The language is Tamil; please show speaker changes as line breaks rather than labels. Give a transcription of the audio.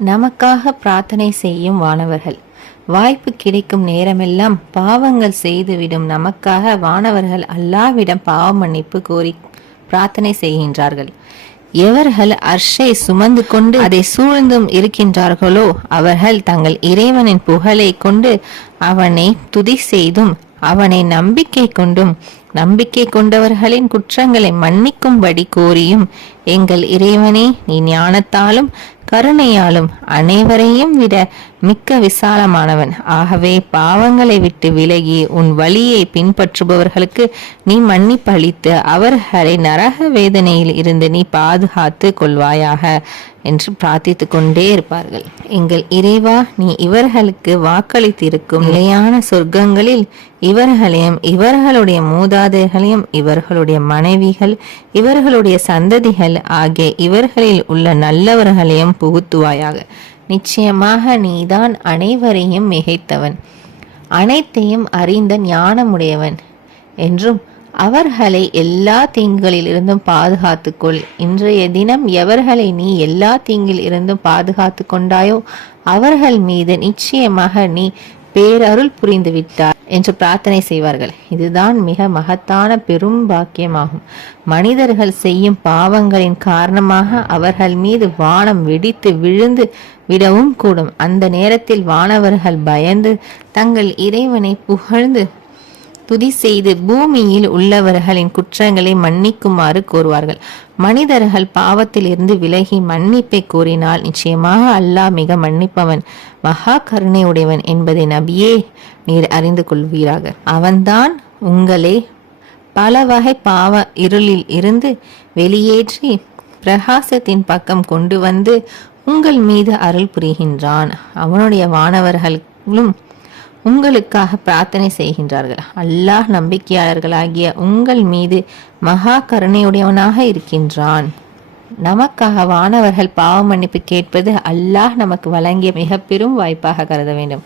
நமக்காக பிரார்த்தனை செய்யும் வானவர்கள். வாய்ப்பு கிடைக்கும் நேரமெல்லாம் பாவங்கள் செய்துவிடும் நமக்காக வானவர்கள் அல்லாவிடம் பாவ மன்னிப்பு கோரி பிரார்த்தனை செய்கின்றார்கள். எவர்கள் அர்ஷை சுமந்து கொண்டு அதை சூழ்ந்தும் இருக்கின்றார்களோ அவர்கள் தங்கள் இறைவனின் புகழை கொண்டு அவனை துதி செய்தும் அவனை நம்பிக்கை கொண்டும் நம்பிக்கை கொண்டவர்களின் குற்றங்களை மன்னிக்கும்படி கோரியும் எங்கள் இறைவனே நீ ஞானத்தாலும் கருணையாலும் அனைவரையும் விட மிக்க விசாலமானவன். ஆகவே பாவங்களை விட்டு விலகி உன் வழியை பின்பற்றுபவர்களுக்கு நீ மன்னிப்பளித்து அவர்களை நரக வேதனையில் இருந்து நீ பாதுகாத்து கொள்வாயாக. என்று பிரார்த்தித்து கொண்டே இருப்பார்கள். எங்கள் இறைவா நீ இவர்களுக்கு வாக்களித்திருக்கும் நிலையான சொர்க்கங்களில் இவர்களையும் இவர்களுடைய மூதாதைகளையும் இவர்களுடைய மனைவிகள் இவர்களுடைய சந்ததிகள் ஆகிய இவர்களில் உள்ள நல்லவர்களையும் புகுத்துவாயாக. நிச்சயமாக நீதான் அனைவரையும் மிகைத்தவன். அனைத்தையும் அறிந்த ஞானமுடையவன் என்றும் அவர்களை எல்லா தீங்குகளில் இருந்தும் பாதுகாத்துக்கொள். இன்றைய தினம் எவர்களை நீ எல்லா தீங்கில் இருந்தும் பாதுகாத்து கொண்டாயோ அவர்கள் மீது நிச்சயமாக நீ பேரருள் புரிந்து விட்டார் என்று பிரார்த்தனை செய்வார்கள். இதுதான் மிக மகத்தான பெரும் பாக்கியமாகும். மனிதர்கள் செய்யும் பாவங்களின் காரணமாக அவர்கள் மீது வானம் வெடித்து விழுந்து விடவும் கூடும். அந்த நேரத்தில் வானவர்கள் பயந்து தங்கள் இறைவனை புகழ்ந்து துதி செய்து பூமியில் உள்ளவர்களின் குற்றங்களை மன்னிக்குமாறு கோருவார்கள் மனிதர்கள் பாவத்தில் இருந்து விலகி மன்னிப்பை கோரினால் நிச்சயமாக அல்லாஹ் மிக மன்னிப்பவன் மகா கருணை உடையவன் என்பதை நபியே நீர் அறிந்து கொள்வீராக. அவன்தான் உங்களை பல வகை பாவ இருளில் இருந்து வெளியேற்றி பிரகாசத்தின் பக்கம் கொண்டு வந்து உங்கள் மீது அருள் புரிகின்றான். அவனுடைய வானவர்களும் உங்களுக்காக பிரார்த்தனை செய்கின்றார்கள். அல்லாஹ் நம்பிக்கையாளர்களாகிய உங்கள் மீது மகா கருணையுடையவனாக இருக்கின்றான். நமக்காக வானவர்கள் பாவ மன்னிப்பு கேட்பது அல்லாஹ் நமக்கு வழங்கிய மிக பெரும் வாய்ப்பாக கருத வேண்டும்.